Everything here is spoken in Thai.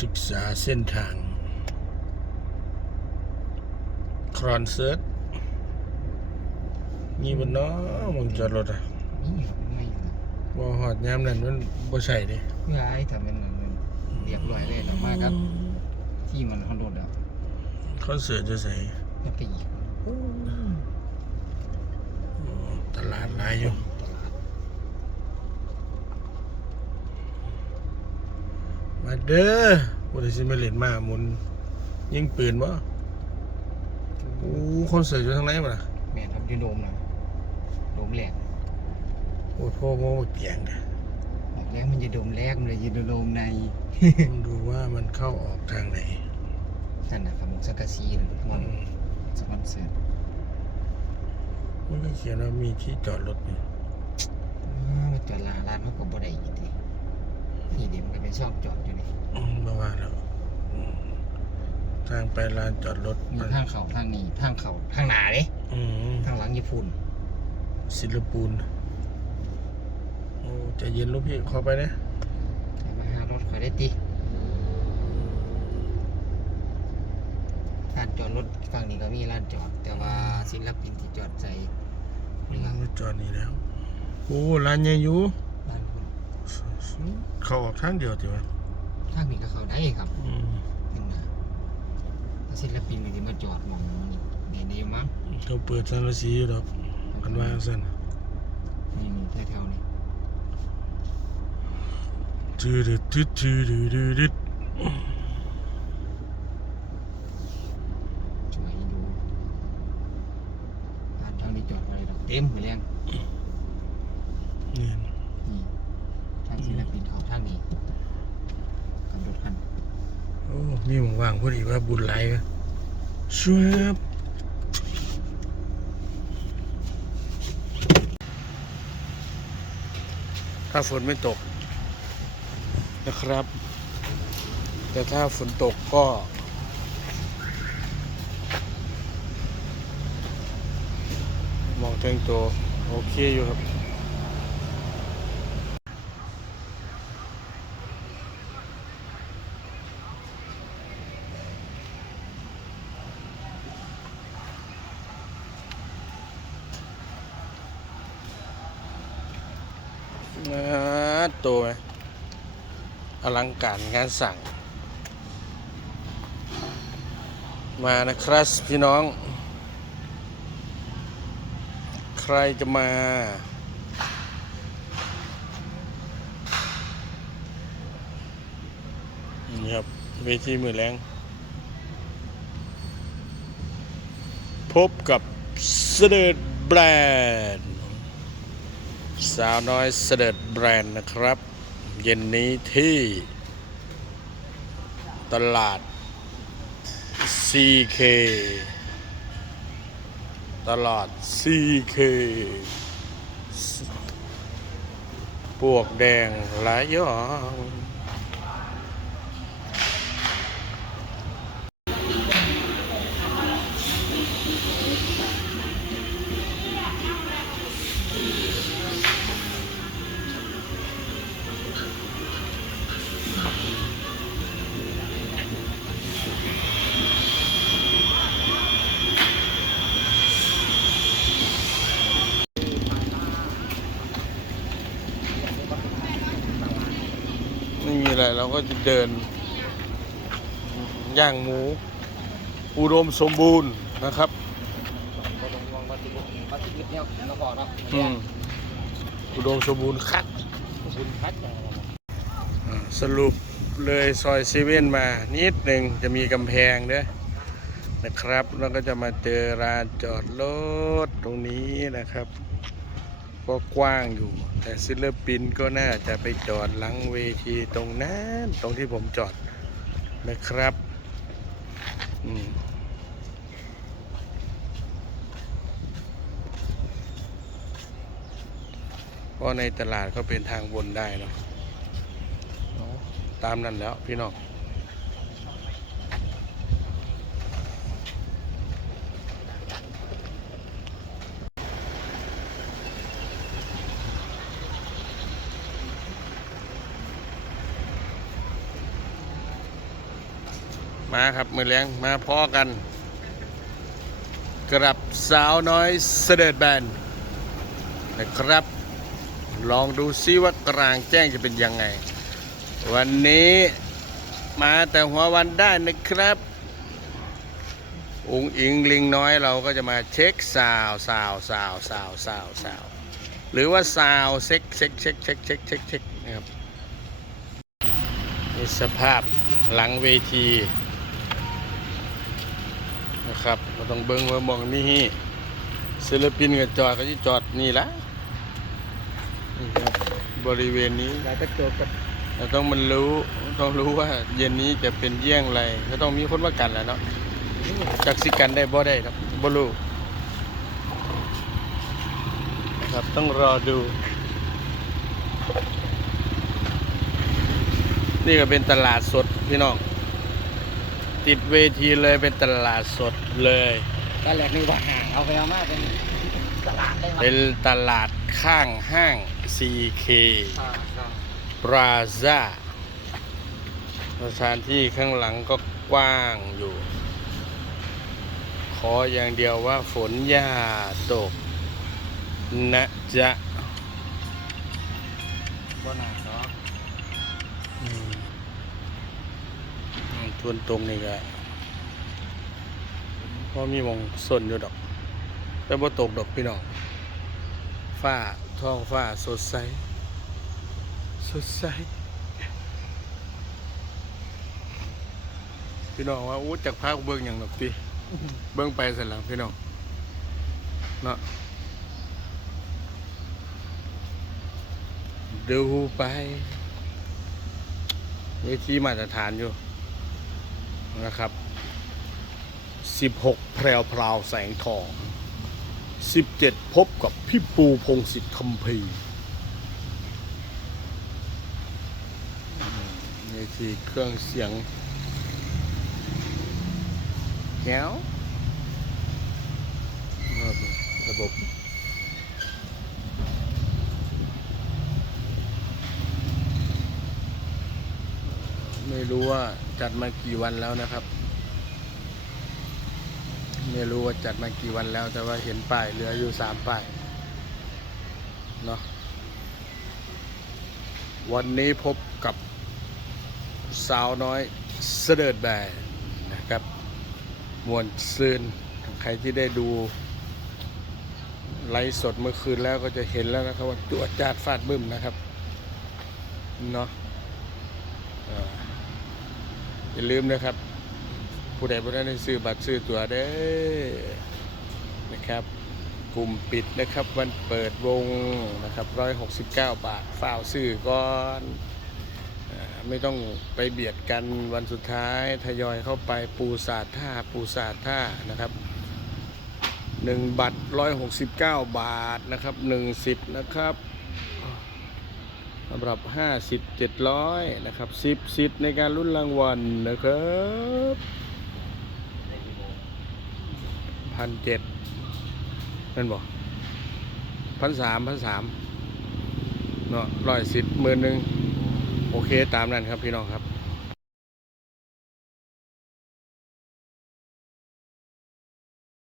ศึกษาเส้นทางครอนเซิร์ตมีบนเนาะมองจอดรถอะนี่ครับไม่ครับบ่หอดยามนั้นมันบ่ใช่เด้เพื่อให้ทำเป็นมันเรียบร้อยเลยแล้วมาครับ ที่มันเขาโดดแล้วคอนเสิร์ตจะใส่มันก็อีกตลาดหลายอยู่ มาเด้อบ่ได้สิมาเล่นมาหมุนยิงปืนบ่โอ้คอนเสิร์ตอยู่ทางไหนบ่ล่ะแม่นครับอยูโดมนะโดมแรกโอ้โหโง่เกียงเด้อบอกแล้วมันจะโดมแรกมันเลยอยูโดมในต้องดูว่ามันเข้าออกทางไหนนั่นนะครับสังกะสีนะงอนสปอนเซอร์มันก็เขียนว่ามีที่จอดรถนี่มาจอดลานร้านเขาก็บ่ได้อีกที นี่เดี๋ยวมันก็เป็นช่องจอดอยู่นี่อืมบ่ว่าแล้วอืมทางไปลานจอดรถมีทางเขาทางนี้ทางเขาทางหนาเด้อืมทางหลังญี่ปุ่นศิลปูนโอ้ใจะเย็นลูกพี่เข้าไปนะมาหารถคอยได้ติลานจอดรถฝั่งนี้ก็มีลานจอด แต่ว่าศิลปินที่จอดใจนี่ครับมาจอดนี่แล้ว โอ้ร้านใหญ่อยู่ลานคุณ เขาออกทางเดียวติวะทางนี้ก็เข้าได้ครับอืมขึ้นมาถ้าศิลปินก็จะมาจอดหมองนี่นี่นี่มั้งเขาเปิดสังกะสีอยู่ดอกมันว่าสั่นนี่นี่แถวๆนี่จืดดจืดจืดดดดสวยดูลานทางนี้จอดอะไรดอกเต็มหัวแรงนี่นี่ทางศิลปินเขาทางนี้กับรถคัน โอ้มีหมองว่างพอดีว่าบุญไหลายวะช่วยบถ้าฝนไม่ตกนะครับ แต่ถ้าฝนตกก็มองแต่งตัวโอเคอยู่ครับ นะ ตัวไหมอลังการงานสั่ง มานะครับพี่น้อง ใครจะมา นี่ครับเวทีมือแรง พบกับเสด็จแบรนด์ สาวน้อยเสด็จแบรนด์นะครับ เย็นนี้ที่ตลาด CK ตลาด CK ปวกแดงหลายย่อง อะไรเราก็จะเดิน ย่างหมู อุดมสมบูรณ์นะครับก็ต้องมองว่าที่ว่าที่เนี่ยเราบอกเนาะอืมอุดมสมบูรณ์คัดบุญพัดอ่าสรุปเลยซอยเซเว่นมานิดหนึ่งจะมีกำแพงเด้อนะครับ แล้วก็จะมาเจอร้านจอดรถตรงนี้นะครับ ก็กว้างอยู่ แต่ศิลปินก็น่าจะไปจอดหลังเวทีตรงนั้นตรงที่ผมจอดนะครับอืมเพราะในตลาดก็เป็นทางวนได้เนาะตามนั้นแล้วพี่น้อง มาครับมือแรงมาพ่อกันกับสาวน้อยเสด็จแบนนะครับ ลองดูซิว่ากลางแจ้งจะเป็นยังไง วันนี้มาแต่หัววันได้นะครับองอิงลิงน้อยเราก็จะมาเช็คซาวซาวซาวซาวซาวซาวหรือว่าซาวเช็คเช็คเช็คเช็คเช็คเช็คเช็คนะครับนี่สภาพหลังเวที นะครับเราต้องเบิ้งว่ามองนี่ศิลปินก็จอดก็จะจอดนี่ละนี่ครับบริเวณนี้แล้วก็ตัวกับเราต้องมันรู้ต้องรู้ว่าเย็นนี้จะเป็นเยี่ยงไรก็ต้องมีคนมากันแหล้วเนาะจักสิกันได้บ่ได้ครับบ่รู้นะครับต้องรอดู นี่ก็เป็นตลาดสดพี่น้อง ติดเวทีเลยเป็นตลาดสดเลย ตอนแรกนึกว่าห่างเอาไปเอามาเป็นตลาดเลยวะเป็นตลาดข้างห้าง CK อ่าครับปราซ่าสถานที่ข้างหลังก็กว้างอยู่ ขออย่างเดียวว่าฝนอย่าตก นะจ๊ะบ่หนาเนาะ วนตรงนี่ก็พอมีมองส่วนอยู่ดอก แต่บ่ตกดอกพี่น้องฟ้าท้องฟ้าสดใส สดใส พี่น้องว่าอู้จากภาคเบิ่งอย่างดอกติเบิ่งไปเสร็จแล้วพี่น้องเนาะดูไปนี่ที่มาตรฐานอยู่ นะครับ 16 แพรวพราวแสงทอง 17 พบกับพี่ปูพงศิษฐ์คำพีร์อืมนี่ที่เครื่องเสียงแก้วระบบ ไม่รู้ว่าจัดมากี่วันแล้วนะครับ ไม่รู้ว่าจัดมากี่วันแล้ว แต่ว่าเห็นป้ายเหลืออยู่สามป้ายเนาะวันนี้พบกับสาวน้อยเสด็จแบนนะครับ มวนซืนใครที่ได้ดูไลฟ์สดเมื่อคืนแล้วก็จะเห็นแล้วนะครับว่าตัวจาดฟาดบึ้มนะครับเนาะ อย่าลืมนะครับ ผู้ใดผู้ใดได้ซื้อบัตรซื้อตั๋วเด้นะครับ กลุ่มปิดนะครับวันเปิดวงนะครับ 169 บาทฝ้าซื้อก่อนไม่ต้องไปเบียดกันวันสุดท้ายทยอยเข้าไปปูสาดท่าปูสาดท่านะครับหนึ่งบัตร169 บาทนะครับหนึ่งสิบนะครับ สำหรับ 50 700 นะครับ 10สิทธิ์ในการลุ้นรางวัลนะครับพันเจ็ดนั่นบอกพันสามพันสามเนาะร้อยสิบหมื่นหนึ่งโอเคตามนั้นครับพี่น้องครับ